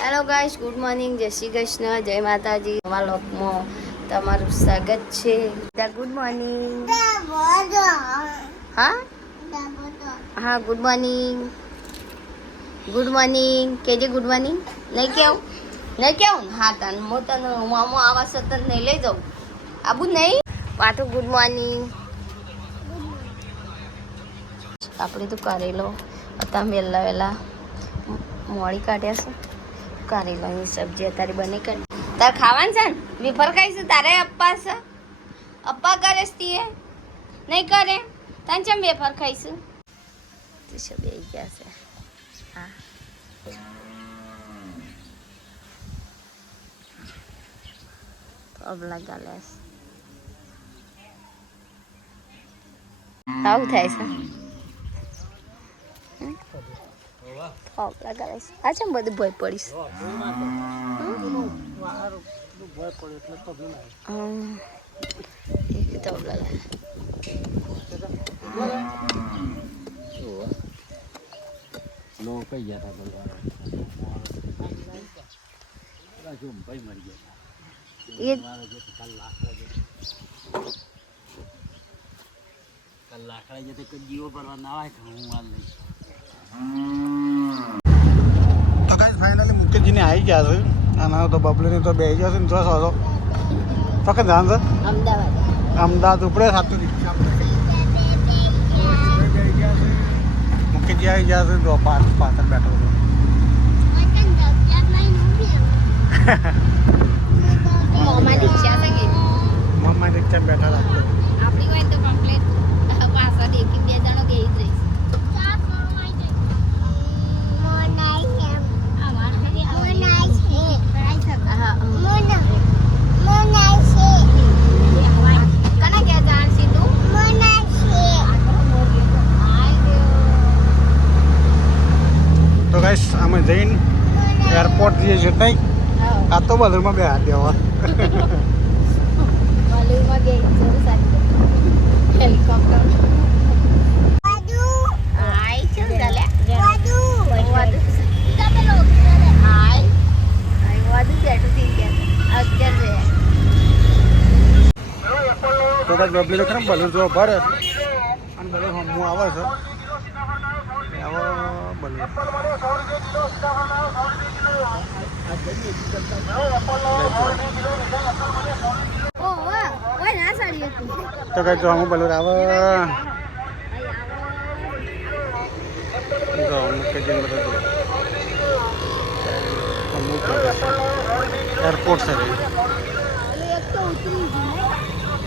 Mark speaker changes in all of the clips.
Speaker 1: Hello ગાઈશ good morning જય શ્રી કૃષ્ણ જય માતાજી. નવા લોકમાં તમારું સ્વાગત છે. ગુડ મોર્નિંગ હા? હા ગુડ મોર્નિંગ ગુડ મોર્નિંગ કેજે ગુડ મોર્નિંગ નહીં કેવું? નહીં કેવું? હા તને હું તને મામો આવા સતત નહીં લઈ જાઉં. આબુ નહીં? પાછું ગુડ મોર્નિંગ આપણે તો કરેલો. હતા વહેલા વહેલા મોડી કાઢ્યા છે. કારેલાની સબ્જી અત્યારે બની કરી તારે ખાવાનું છે ને? વિફર ખાઈશું તારે અપ્પા છે? અપ્પા કરે તીએ? નહીં કરે? તને ચમ વેફર ખાઈશું તે બે ગયા છે. હા. અબલા ગાલે આવું થાય છે. અબલા ગાલે છે આ છે બધું ભય પડીશ હમ. એક તો અબલા ગાલે
Speaker 2: લોકો કઈ ગયા હતા બધા બધા જો ભાઈ મરી ગયા
Speaker 1: એ
Speaker 2: મારો જે કાલ લાકડા જે કાલ લાકડા જે કોઈ જીવો ભરવા ના આવે કે હું હાલ લઈશ
Speaker 3: તો કાંઈ Finally આવી ગયા છે? અને તો બબલીને તો બે જશે ને જો તો. કે જાણ છે?
Speaker 1: અમદાવાદ.
Speaker 3: ઉપડે સાતું મૂકી મુકેશજી આવી ગયા છે જો પાછ પાછળ બેઠો છે.
Speaker 1: દીક્ષા છે
Speaker 3: મમ્મા રિક્ષા બેઠા રાખતો
Speaker 1: આપણી હોય તો કમ્પ્લીટ પાછળ એક બે જણો બે જ રહીશ હા કના ગયા જાણ સીધું
Speaker 3: તો ગાઈસ અમે જઈને એરપોર્ટ જે છે નહીં આ તો બદલમાં બે હાથ દેવા. તો કાંઈ બબલી ખરા બલૂન જો ભરે અને બલૂન હમું આવે છે. આવો બલૂન. તો કઈ જો બલુર આવ એરપોર્ટ છે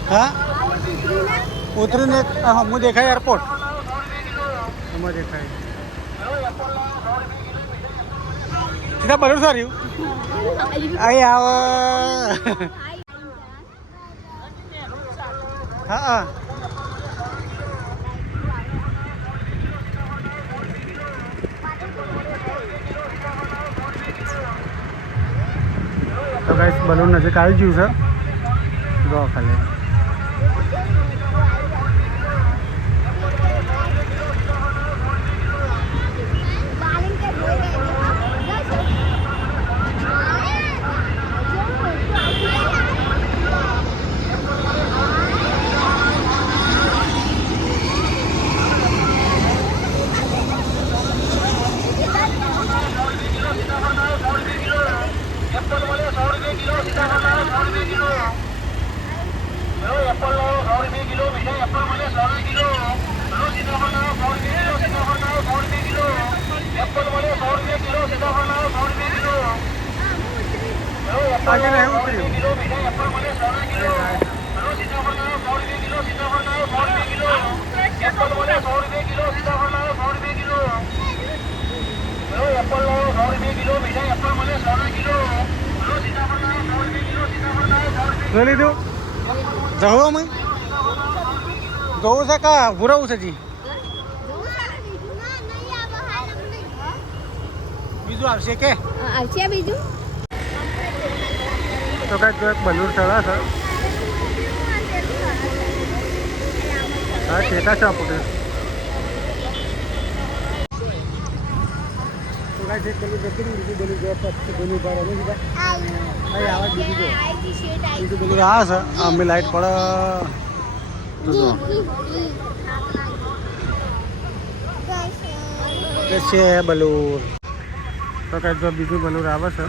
Speaker 3: હા? ઉતરીને હું દેખાય એરપોર્ટ દેખાય. સીધા baru sar અહીં Ayo. હા હા તો ગાઈસ બલૂન નજીક આવી ગયું છે. જો ખાલી. જોઈ લીધું? જવું અમે? જવું છે કા? ભૂરવું છે જી. બીજું આવશે કે?
Speaker 1: આવશે બીજું?
Speaker 3: તો કાંઈક એક બલૂર ચડા છે. હા ચેતા છે આપણે લાખાય છે પેલું જતું બીજું પેલું જો પછી પેલું ઉપર અમે કીધા? અહીં આવે બીજું જો બીજું પેલું આ છે અમે લાઈટ પડે છે બલૂર? તો કઈ જો બીજું બલૂર આવે છે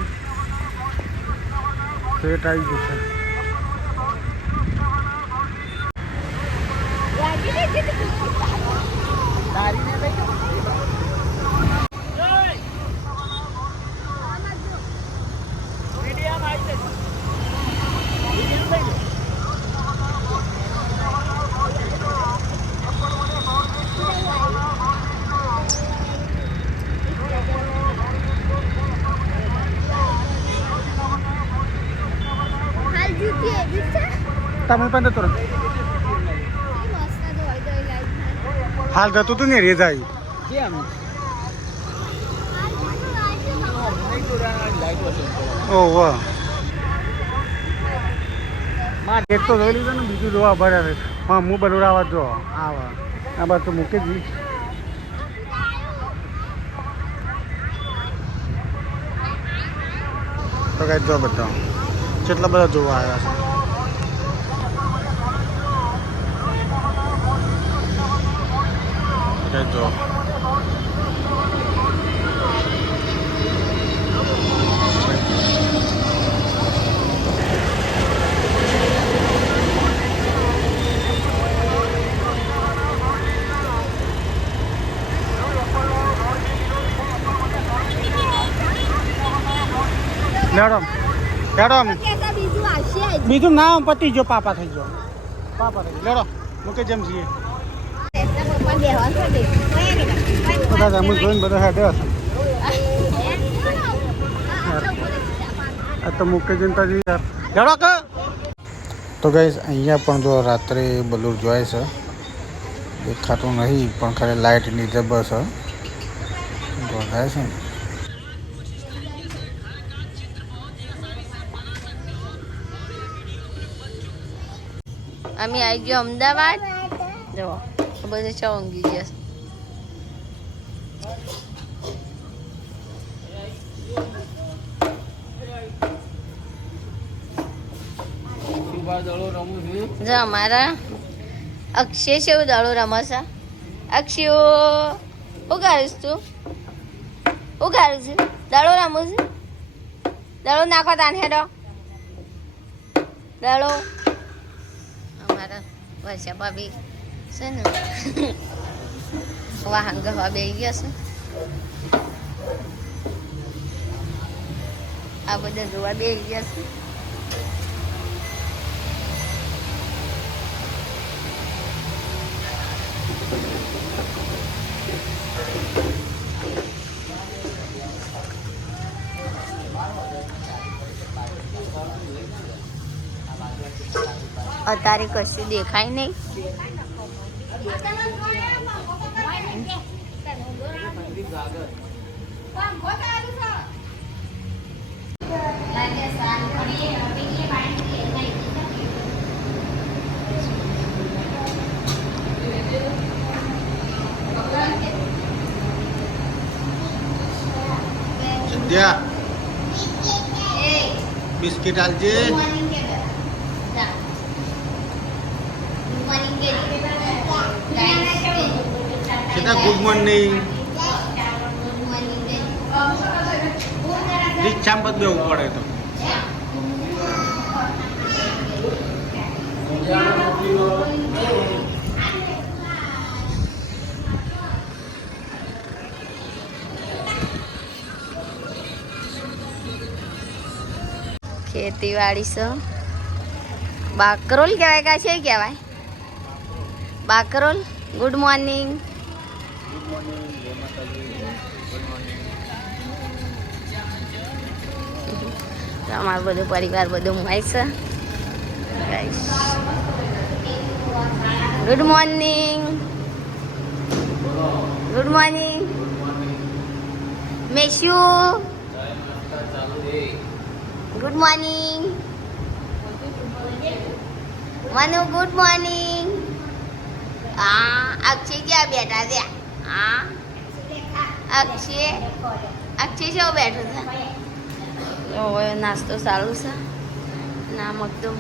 Speaker 3: સેટ આવી ગયું છે તમે પણ તો હાલ જતું તું ને રે જાય ઓહ એક તો જોઈ લીધું ને બીજું જોવા ભરે છે હા હું આવા જો આવા. આ બાજુ મૂકી જ. તો કઈ જો બધા કેટલા બધા જોવા આવ્યા છે? કઈ જો લેડો લેડો બીજું નામ પતી ગયો પાપા થઈ ગયો પાપા થઈ ગયો લેડો મૂકે જેમ છીએ બધા અમે જોઈને બધા હેડે હશે. આ તો મૂકે જઈને તો ગાઈસ અહીંયા પણ જો રાત્રે બલૂર જોવાય છે. દેખાતું નહીં પણ ખાલી લાઇટની જબર છે. જોવાય છે ને.
Speaker 1: અમે આવી ગયો અમદાવાદ. જો બધે ઊંઘી ગયા છે. અમારા અક્ષય છે એવું દાડો રમાશે અક્ષયો શું કરીશ તું કરું છું દાડો રમું છું દાડો નાખો તાન હેડો દાડો અમારા વર્ષા ભાભી છે ને વાહન ગવા બે ગયા છે આ બધા જોવા બે ગયા છે અત્યારે કશું દેખાય નહીં
Speaker 3: Yeah. Biscuit aja. સીધા ગુડ મોર્નિંગ રિક્ષામાં બધું બેવું પડે તો.
Speaker 1: ખેતીવાડી છે બાકરોલ કહેવાય કા છે કહેવાય? બાકરોલ ગુડ મોર્નિંગ અમારું બધું પરિવાર બધું મોય છે. ગુડ મોર્નિંગ ગુડ મોર્નિંગ મેસ્યુ good morning Manu good morning હા અક્ષય ક્યાં બેઠા છે? હા? અક્ષય? આખી જેવો બેઠો છે? હવે નાસ્તો સારું છે. ના મગતો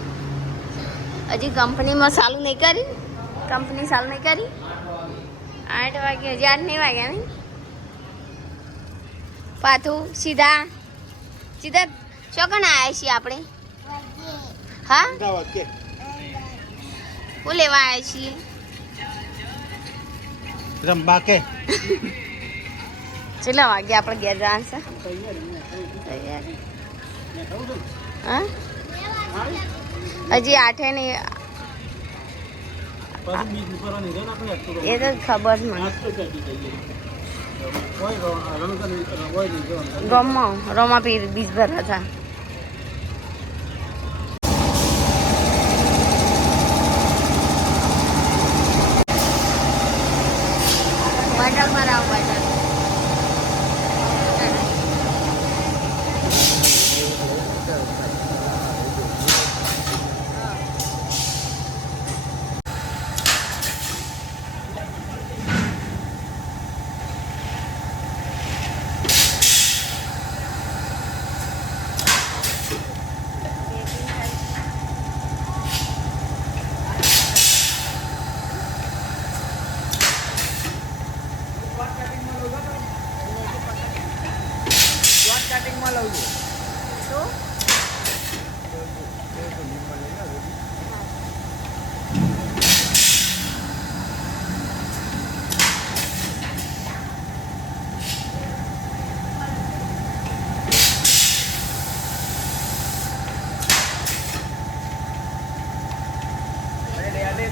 Speaker 1: હજી કંપનીમાં સારું નહીં કરી? કંપની સારું નહીં કરી? આઠ વાગે હજી આઠ નહીં વાગ્યા નહીં પાથું સીધા. સીધા ચોકણ આવ્યા છીએ આપણે? હા? હું લેવા આવ્યા છીએ?
Speaker 3: રંબા કે
Speaker 1: કેટલા વાગે આપણે ઘેર જવાનું છે હા હજી આઠે નહીં એ તો ખબર
Speaker 2: નહીં જવાનું.
Speaker 1: રોમા પીર બીજ ભરા હતા બટર ભરાવ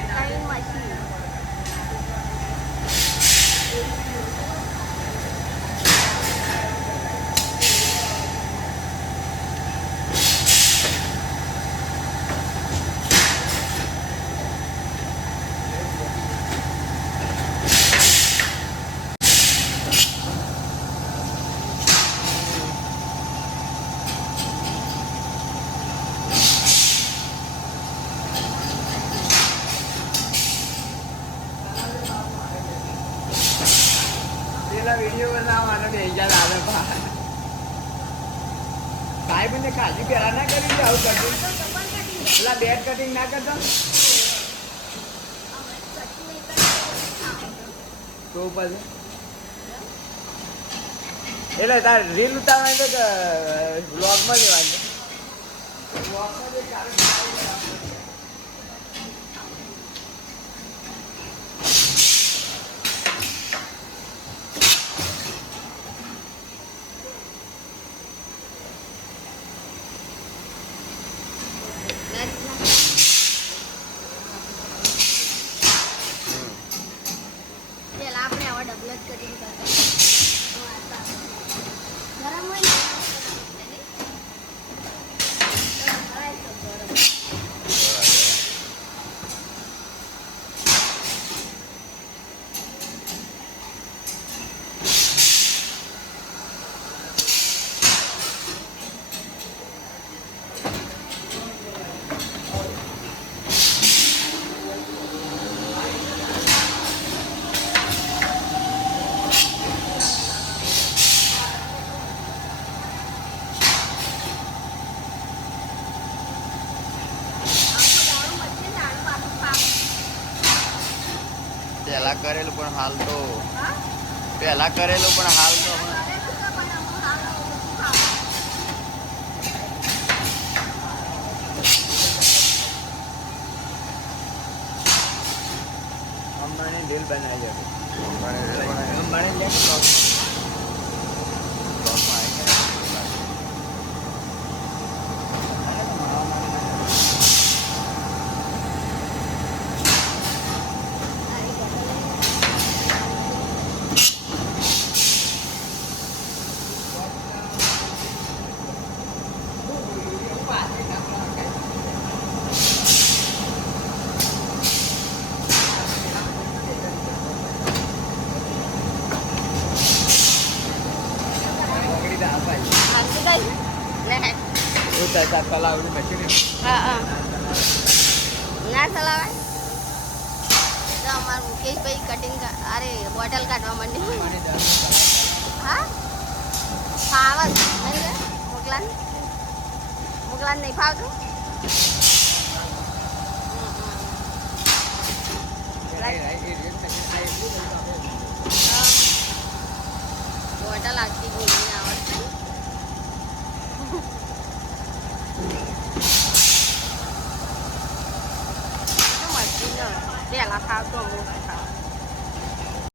Speaker 1: ટાઈમ મશીન
Speaker 4: પેલા વીડિયો બનાવવાનો બે હજાર આવે ભાઈ ભાઈ બંને કાજી પેલા ના કરી દે આવું કટિંગ પેલા બેડ કટિંગ ના કરતો તો પછી એટલે તાર રીલ ઉતારવાની તો બ્લોગમાં જવાનું બ્લોગમાં હાલ તો પહેલા કરેલું પણ હાલ તો અંબાણી રીલ બનાવી અંબાણી અંબાણી ચલાવું મશીન
Speaker 1: હા હા ના ચલાવાય તો અમાર મુકેશભાઈ કટિંગ અરે બોટલ કાઢવા માંડી હા ફાવત નહીં મોકલાન મોકલાન નહીં ફાવતું બોટલ આખી ગોળીને આવડશે મસ્તી પહેલા ફાવતો અમુક